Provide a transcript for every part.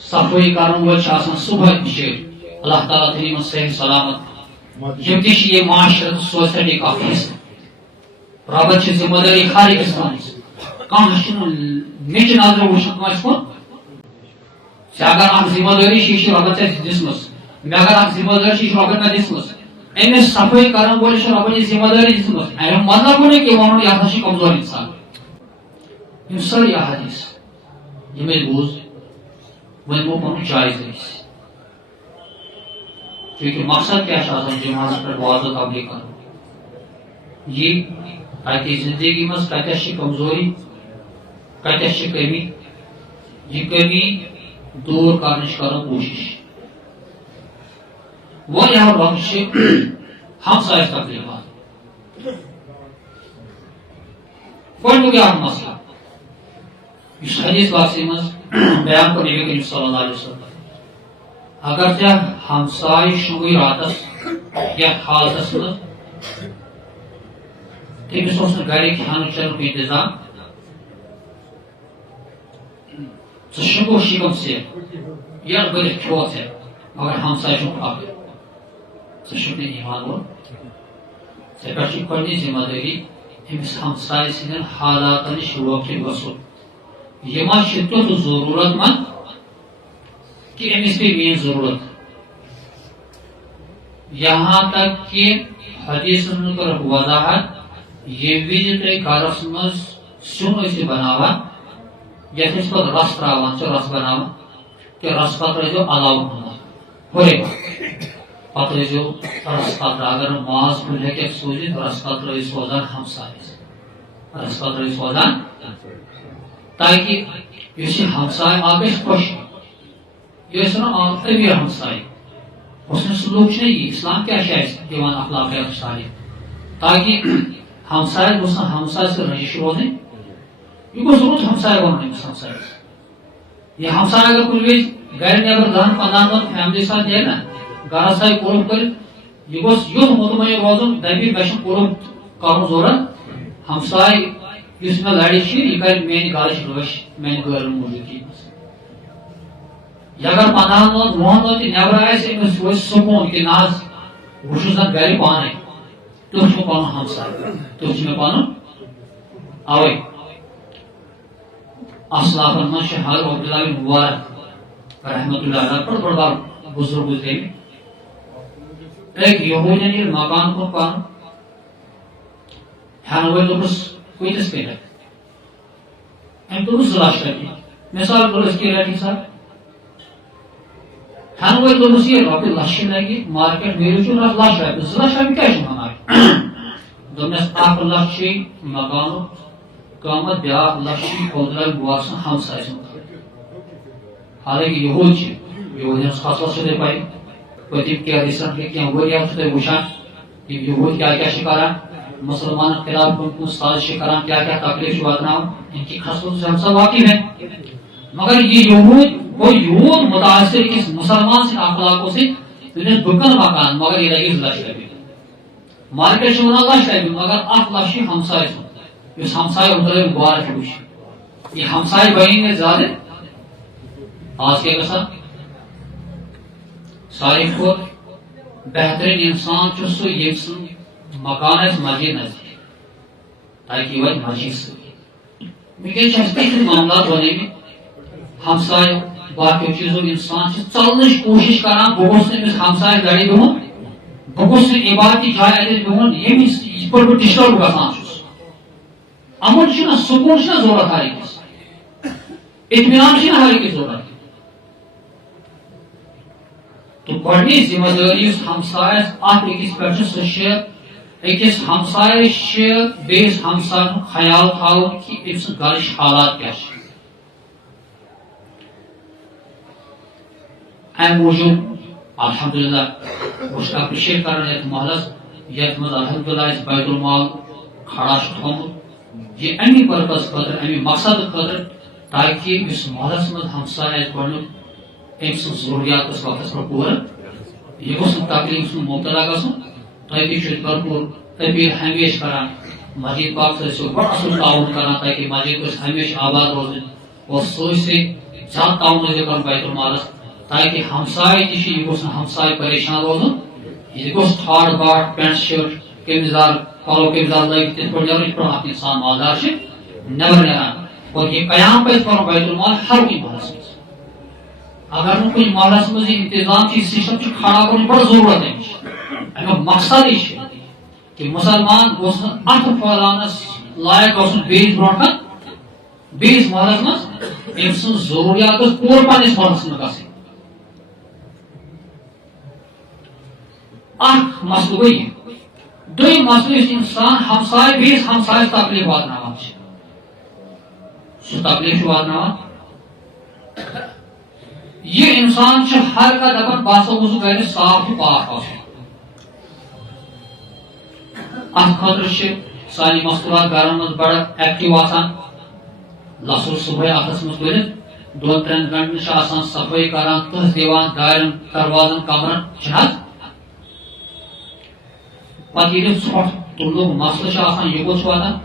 صفائی کرن وول صبح بچے اللہ تعالیٰ تھین صحیح سلامت یہ تہ یہ معاشرت سوسائٹی کا حصہ ربت کی ذمہ داری ہر أکس انسانس کھانا نچ نظر وچھن کھانس کن اگر اخ ذمہ داری یہ ربت دسمس مے اگر اخ ذمہ داری ربن مے دسمس امس صفائی کرن وول ربن یہ ذمہ داری دسمس امیک مطلب نہیں کہ ون یہ کمزور انسان یم ساری احادیث یم بوز ون پن جائز چونکہ مقصد کیا جماعت پہ واضح تبلیغ کر یہ تاکہ زندگی مز کتس کمزوری کتس کمی یہ کمی دور کرنے کرو کوشش وہ یہاں وقت ہمسائے تبلیغات گۄڈنیُک اکھ مسئلہ اس حدیث واقعی مز بیان کو نبی کریم صلی اللہ علیہ وسلم اگر ژےٚ ہمسائے شوٗی راتس یتھ حالتس مز تٔمِس اوس نہٕ گرِ کھٮ۪نہٕ چٮ۪نُک انتظام ژٕ شِکو شِکم ژےٚ یتھ بٔرِتھ کھیوٚوتھ ژےٚ مگر ہمساے چھُکھ اکھ ژٕ چھُکھ نہٕ ایمان وول ژےٚ پٮ۪ٹھ چھِ گۄڈنِچ ذمہ دٲری أمِس ہمساے سٕنٛدٮ۪ن حالاتن نِش وٲقِف گژھُن یہِ ما چھِ تیُتھ ضروٗرت منٛد کہ امس پہ میری ضرورت یہاں تک کہ حدیث کر وضاحت یہ وز تھی گرس مز سن بناوان یت پہ رس تران رس بناوان کہ رس پتہ روزو علاوہ ہورے پتہ روزو رس پتہ اگر ماز کن ہیک سوزت رس پتہ روز سوزان ہمسائس رس پتہ روز سوزان تاکہ اس ہمسائے آپ خوش یہ امیر ہمسائے حسن سلوک یہ اسلام کیا دان اخلاقیات تعلیم تاکہ ہمسائے گوس ہمسائے سے رجش روزن یہ گوس رت ہمسائے بنن امس ہمسائے یہ ہمسائے اگر کن وز گر نبر 10-15 دن فیملی ساتھ نیرِ نا گرس آئی قرب کر یہ گوس یت مطمئن روزن دپی مے قرب کرن ضرورت ہمسائے اس میں لڑی یہ کر میانہ گرچ رش میانہ گرن موجودگی اگر 15 دن 10 دن تہ نبر آمس روز سکون کہ نا بہت زن گر پانے تیت پن ہمسائے تیت مے پن اوے اسلافن من حضرت عبداللہ بن مبارک رحمۃ اللہ علیہ پر بڑا بزرگ گزرے ایک یہودین یہ مکان کن پن ہین وول دوپس کتس پہ ام دوپس 2 لچھ رۄپیہِ مثال دوپس کی ریٹ حساب ہین وول دوپس یہ رۄپیہِ لچھ لگی مارکیٹ ویلیو چھ 1 لچھ رۄپیہِ 2 لچھ رۄپیہِ کیٛاہ چھِ ونان دوپنس 1 لچھ چھ مکانُک قۭمت بیٛاکھ لچھ چھ عبداللہ بن مبارک سُنٛد ہمساے سُنٛد حالانکہ یہود چھ یہودین خاص چھو تۄہہِ پاے پٔتِم کینٛہہ ریسنٹلی کینٛہہ ؤرۍ چھو تۄہہِ وٕچھان یِم یہود کیٛاہ کیٛاہ چھِ کران مسلمانن خلاف کن سازش کران کیا کیا تکلیف واتناؤ ان کی خصوص سے ہم سب واقف ہیں مگر یہ یہود متاثر اس مسلمان سے اخلاقوں سے انہیں دکن مکان مگر یہ لگی 2 لچھ رۄپیہِ مارکیٹ سے 1 لچھ رۄپیہِ مگر 1 لچھ ہمسائے سن اس ہمسائے عبداللہ بن مبارک وچ یہ ہمسائے بنیں گے زیادہ آج کے گژھان ساروی کھۄتہٕ بہترین انسان چھُ سُہ ییٚمہِ سُنٛد مکان آس مسجد نزدیک تاکہ یہ واتہِ مسجد سۭتۍ ونکیٚن چھِ معاملات بنیمٕتۍ ہمسائے باقی چیزوں انسان ژلنٕچ کوشش کران بہٕ گوٚژھ نہٕ أمِس ہمسائے گرِ بِہُن بہٕ گوٚژھ نہٕ عبادتی جایہِ اتٮ۪تھ بِہُن ییٚمِس یِتھ پٲٹھۍ بہٕ ڈسٹرب گژھان چھُس امن چھُنہ سکوٗن چھُنہ ضروٗرت ہر أکِس اطمینان چھُنہ ہر أکِس ضروٗرت تو گۄڈنِچ ذمہ دٲری یُس ہمسایس اتھ أکِس پٮ۪ٹھ چھِ سۄ چھِ أکِس ہمسایس چھِ بیٚیِس ہمساین ہُنٛد خیال تھاوُن کہِ أمۍ سٕنٛز گرٕچ حالات کیٛاہ چھِ امہِ موٗجوٗب الحمدللہ بہٕ چھُس ایپرِشیٹ کران یتھ محلس یتھ منٛز الحمدللہ اسہِ بیت المال کھڑا چھُ تھوٚمُت یہِ امی پرپز خٲطرٕ امی مقصد خٲطرٕ تاکہ یُس محلس منٛز ہمساے آسہِ گۄڈنیُک أمۍ سٕنٛز ضروٗریات گٔژھ وقتس پٮ۪ٹھ پوٗرٕ یہِ گوٚژھ نہٕ تکلیٖف سُنٛد مُبتلا گژھُن تۄہہِ تہِ چھُ بھرپوٗر أپیٖل ہمیشہِ کران مسجد پاک سۭتۍ چھُ بڑٕ اصل تعاوُن کران تاکہ مسجد گٔژھ ہمیشہِ آباد روزٕنۍ اور سۭتۍ سۭتۍ زیادہ تعاون کرن بیت المالس تاکہ ہمسائے تہ یہ گوس ہمسائے پریشان روزن یہ گوس تھاٹ باٹ پینٹ شرٹ قمیضدار پلو قمیضدار لگت تہ پہ نیرن یہ اکھ انسان مالدار نبر نیران اور یہ قیام پہ کرن بیت المال ہر کن محلس مز اگر نہ کچھ محلس مز یہ انتظام کی سسٹم کھڑا کرنے بڑا ضرورت ہے امیک مقصد یہ کہ مسلمان گوس ات پھیلانس لائق گوسن بیس برونٹھ بیس محلس مز ام سن ضروریات پور پنس محلس مز گھن اخ مسئلہ گئی دویم مسئلہ اس انسان ہمسائے بیس ہمسائے تکلیف واتناوان سہ تکلیف واتناوان یہ انسان ہر کا دپان باسا اوسس گھر صاف تو پاک آسن ات خاطر سانی مستورات گھرن مز بڑا ایکٹیو آسان لسر صبح اتس مز بٔرِتھ دۄن ترٛٮ۪ن گنٹن آسان صفٲیی کران تہٕ دِوان دارین دروازن کمرن چھِ پتہٕ ییٚلہِ ژھۄٹھ تُلنُک مسلہٕ چھُ آسان یہِ کوٚت چھُ واتان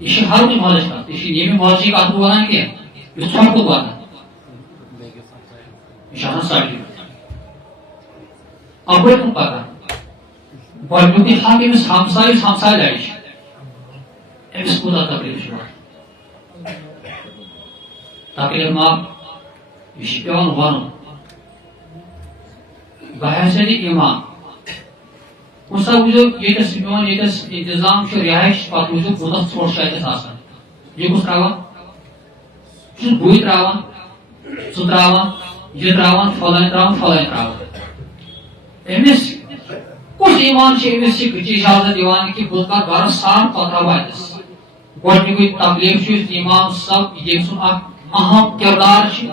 یہ ہر کچھ محلچ کت یہ ییٚمہِ محلچی کتھ بہٕ ونان کینٛہہ یہِ ژھۄٹھ کوٚت واتان یہ چھُ آسان سڑکہِ اپٲرۍ کُن پکان گۄڈنیُکُے حق أمِس ہمسایس ہمساے لڑِ چھِ أمِس کوٗتاہ تکلیٖف چھُ واتان تکلیٖف معاف یہ چھُ پیوان ونُن بحیثیت امام کُنہِ ساتہٕ وٕچھو ییٚتس میون ییٚتس انتظام چھُ رہائش پتہٕ وٕچھو کوٗتاہ ژھۄٹھ چھُ اتٮ۪تھ آسان یہِ کُس تراوان یہِ چھُ بٕے تراوان ژٕ تراوان یہِ تراوان فلٲنۍ تراوان فلٲنۍ تراوان أمِس کُس ایمان چھُ أمِس یہِ اجازت دِوان کہِ بہٕ کرٕ گرٕ صاف پتہٕ تراوٕ اتٮ۪س گۄڈنیُکُے تکلیٖف چھُ امام صٲب ییٚمہِ سُنٛد اکھ اہم کردار چھُ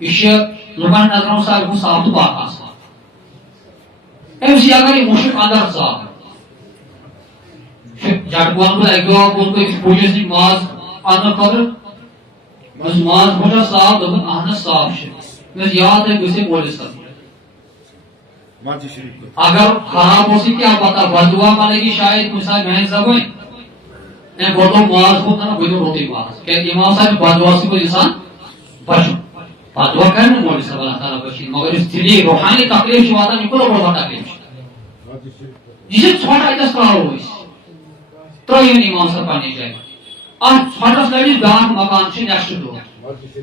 یہِ چھُ لُکن نظرن منٛز ساروی کھۄتہٕ صاف تہٕ پاک آسان أمِس اگر یہ مشک اندر ژاو جٹ ون بہٕ اکہِ دۄہ گوٚس بہٕ أکِس بُجِس نِش ماز اننہٕ خٲطرٕ ماز بوٗزا صاف دوٚپُن اہن حظ صاف چھُ مےٚ یاد تُہۍ گٔژھِو مٲلِس تل اگر خراب اوس کیا پتہ بددعا ما لگی شاید کُنہِ ساتہٕ میانہِ زبٲنۍ ہے بدل ماز ہوتا نا بدل روٹی ماز کیا امام صاحب بددعا سے کوئی انسان بچو بددعا کرنا مولوی صاحب اللہ تعالیٰ بچی مگر اس دلی روحانی تکلیف واتان یہ کوٚر بڑا تکلیف یہ ژھۄٹھ اتٮ۪س تراوو أسۍ ترٲیِن امام صاحب پننہِ جایہِ اتھ ژھۄٹھس لڑِ بیاکھ مکان چھُ نیکسٹ ڈور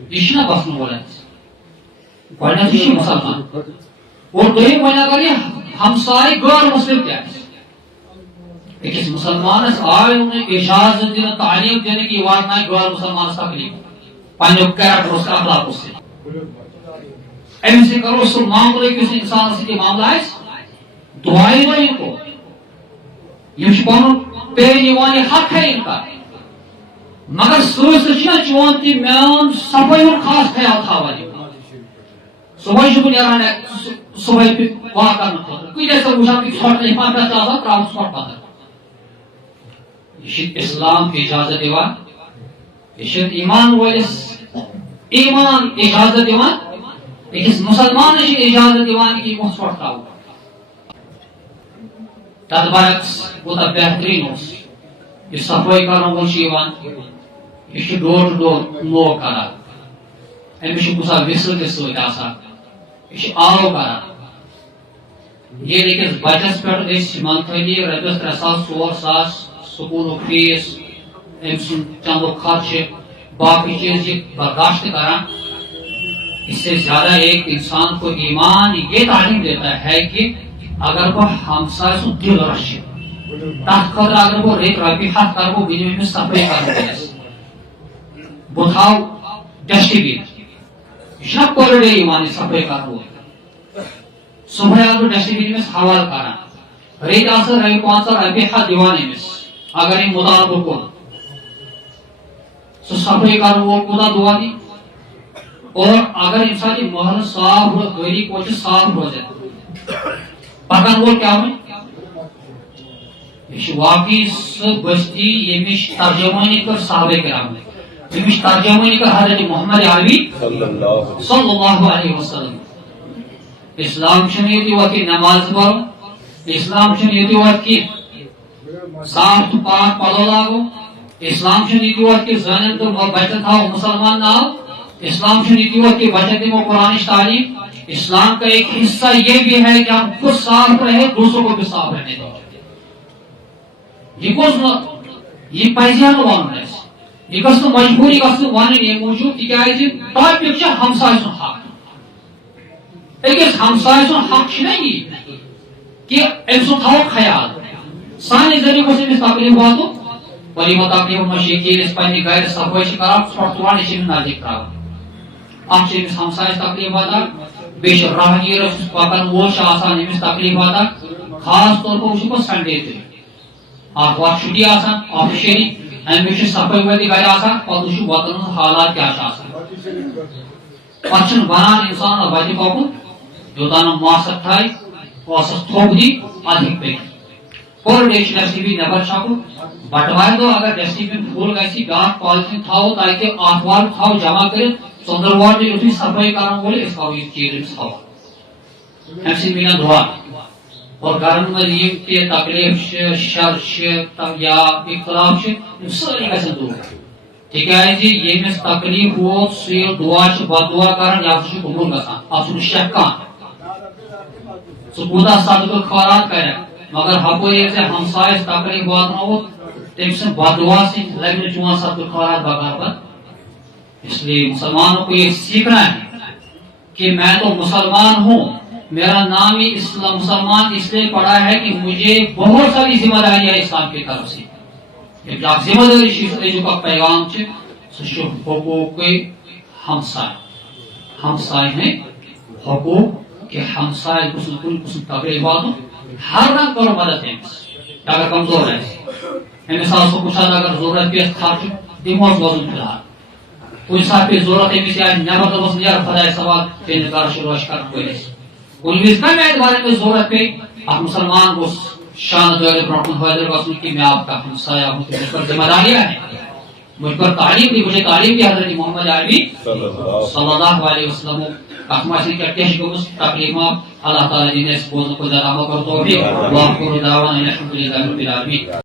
یہ چھُنہ بسن وول اتٮ۪س گۄڈنیتھٕے چھُ مسلمان اور دوٚیِم وۄنۍ اگر یہِ ہمساے غٲر مسلم تہِ آسہِ أکِس مسلمانس آے نہٕ اجازت دِنہٕ تعلیٖم دِنہٕ کہِ یہِ واتنایہِ غٲر مسلمانس تکلیٖف پننیو کیریکٹرس تہٕ اخلاقس سۭتۍ أمِس سۭتۍ کرو سُہ معاملہٕ یُس انسانس سۭتۍ یہِ معاملہٕ آسہِ دعایہِ دۄہ یہِ کوٚر یِم چھِ پنُن پے نِوان یہِ حق ہے اِنکار مگر سۭتۍ سۭتۍ چھُنہ چون تہِ میون صفٲیی ہُنٛد خاص خیال تھاوان یہِ صبحٲے چھُس بہٕ نیران صبحٲے واک کرنہٕ خٲطرٕ کۭتیاہ چھِ وٕچھان کہِ ژھۄٹھ لِفاف پٮ۪ٹھ آسان تراوُن ژھۄٹھ پتہٕ یہ چھُ اسلام اجازت دِوان یہ چھُ ایمان وٲلِس ایمان اجازت دِوان أکِس مسلمانس چھُ اجازت دِوان کہِ یہِ گوٚژھ ژھۄٹھ تراوُن تتھ برعکس کوٗتاہ بہتریٖن اوس یہِ صفٲیی کرن وول چھُ یِوان یہِ چھُ ڈور ٹُو ڈور لوک کران أمِس چھُ کُنہِ ساتہٕ وِسل تہِ سۭتۍ آسان یہِ چھُ آو کران ییٚلہِ أکِس بچس پٮ۪ٹھ أسۍ منتھلی رۄپیس 3,000 4,000 سکوٗلُک فیس أمۍ سُنٛد چندُک خرچہٕ باقٕے چیٖز یہِ برداشت کران اس سے زیادہ ایک انسان کو ایمان یہ تعلیم دیتا ہے کہ اگر وہ ہمسائے سُنٛد دل رچھِ تتھ خٲطرٕ اگر بہٕ رۄپیہِ 100 کرٕ بہٕ بہٕ أمِس صفٲیی کرنس بہٕ تھاو ڈسٹ بِن یہ چھُنہ پر ڈے یِوان یہِ صفٲیی کرن وول صبحٲے آسہٕ بہٕ ڈسٹ بِن أمِس حوالہٕ کران رٮ۪تۍ آسہٕ رۄپیہِ 500 رۄپیہِ 100 دِوان أمِس اگر أمۍ مُطالبہٕ کوٚر سُہ صفٲیی کرن وول کوٗتاہ دۄہ دِی اور اگر ییٚمہِ ساتہٕ یہِ محلہٕ صاف روزِ گلی کوچہِ صاف روزن پکن وول کیٛاہ وَنہِ یہ چھُ واقعی سُہ بستی ییٚمِچ ترجمٲنی کٔر صحابہ کرام ییٚمِچ ترجمٲنی کٔر حضرت محمد عربی صلی اللہ علیہ وسلم اسلام چھُنہٕ ییٚتہِ یوت کہِ نماز پرُن اسلام چھُنہٕ ییٚتہِ یوت کہِ صاف تہٕ پاک پلو لاگو اسلام چھُنہٕ یہِ یوت کہِ زٲنٮ۪ن تہٕ بچن تھاوو مسلمان ناو، اسلام چھُنہٕ یہِ یوت کہِ بچن دِمو قرآنٕچ تعلیم، اسلام کا ایک حصہ یہ بھی ہے کہ ہم خود صاف رہے دوسروں کو بھی صاف رہنے دیں. یہ پزِ نہٕ وَنُن اَسہِ، یہ گژھِ نہٕ مجبوٗری گژھِ نہٕ وَنٕنۍ ییٚمہِ موٗجوٗب تِکیازِ ٹاپِک چھُ ہمساے سُنٛد حق. أکِس ہمساے سُنٛد حق چھُنہ یی کہ أمۍ سُنٛد تھاوو خیال، سانہِ ذٔریعہٕ گوٚژھ أمِس تکلیٖف واتُن. اور یِمو تکلیٖفو منٛز چھِ ییٚلہِ أسۍ پننہِ گرِ صفٲیی چھِ کران ژھۄٹھ تُلان یہِ چھِ أمِس نزدیٖک تراوان، اکھ چھِ أمِس ہمسایَس تکلیٖف واتان، بیٚیہِ چھِ راہگیٖرَس یُس پکان وول چھُ آسان أمِس تکلیٖف واتان. خاص طور پر وٕچھو پتہٕ سنڈے تہِ آتھوار چھُٹی آسان آفِشلی، اَمہِ وِزِ چھِ صفٲیی وٲلی گرِ آسان، پتہٕ وٕچھو وطنن ہٕنٛز حالات کیاہ چھِ آسان. پتہٕ چھُنہٕ بنان اِنسانس وتہِ پکُن یوٚتانۍ نہٕ ماسک تھایہِ ٲسس تھوٚپ دی ادٕ ہیٚکہِ پٔکِتھ. پر ڈے چھُ ڈسٹہٕ بِن نٮ۪بر چھکُن، بٹوارِ دۄہ اگر ڈسٹہٕ بِن فُل گژھِ بیاکھ پالتھیٖن تھاوو تاکہِ آتھوار تھاوو جمع کٔرِتھ ژٔنٛدٕروار دۄہ یُتھُے صفٲیی کرن وول أسۍ تھاوو یہِ چیٖز أمِس حوالہٕ، اَمہِ سۭتۍ مِلن دُعا. اور گرن منٛز یِم تہِ تکلیٖف چھِ شر چھِ یا اختلاف چھِ یِم سٲری گژھن دوٗر تِکیازِ ییٚمِس تکلیٖف ووت سُہ ییٚلہِ دُعا چھُ بد دُعا کران یہِ ہسا چھُ قبوٗل گژھان، اتھ چھُنہٕ شک کانٛہہ. ژٕ کوٗتاہ صدقہٕ خٲرات کرکھ مگر ہپٲرۍ ییٚلہِ ژےٚ ہمسایس تکلیٖف واتنووُتھ تٔمۍ سٕنٛدِ بد دعا سۭتۍ لگہِ نہٕ چون صدقہٕ خٲرات بکار پتہٕ. اس لیے مسلمانوں کو یہ سیکھنا ہے کہ میں تو مسلمان ہوں، میرا نام ہی اسلام مسلمان اس لیے پڑا ہے کہ مجھے بہت ساری ذمہ داریاں اسلام کی طرف سے. ایک ذمہ داری کا پیغام سہ حقوق ہمسائے، ہمسائے ہیں حقوق کہ ہمسائے کن قسم تکلیف واتن ہر رنگ کرو مدد امس اگر کمزور امس آسو کچھ اگر ضرورت پیس خرچ دموس وزن فی الحال کن سات پہ ضرورت امس یا نبر دبس نیار خدا سوال تیز گھر روش کر ورس کن وز کم اعتبار میں ضرورت پہ اخ مسلمان گوس شان دور برہم حاضر گھن کہ میں آپ کا ہمسایہ ہوں مجھ پر ذمہ داریاں ہیں، مجھ پر تعلیم دی، مجھے تعلیم دی حضرت محمد عربی صلی اللہ علیہ وسلم کتماشی کیا گمس تقریبا اللہ تعالیٰ جن بوزن کو زیادہ کرو تو بھی دعوانا الحمد للہ رب العالمین.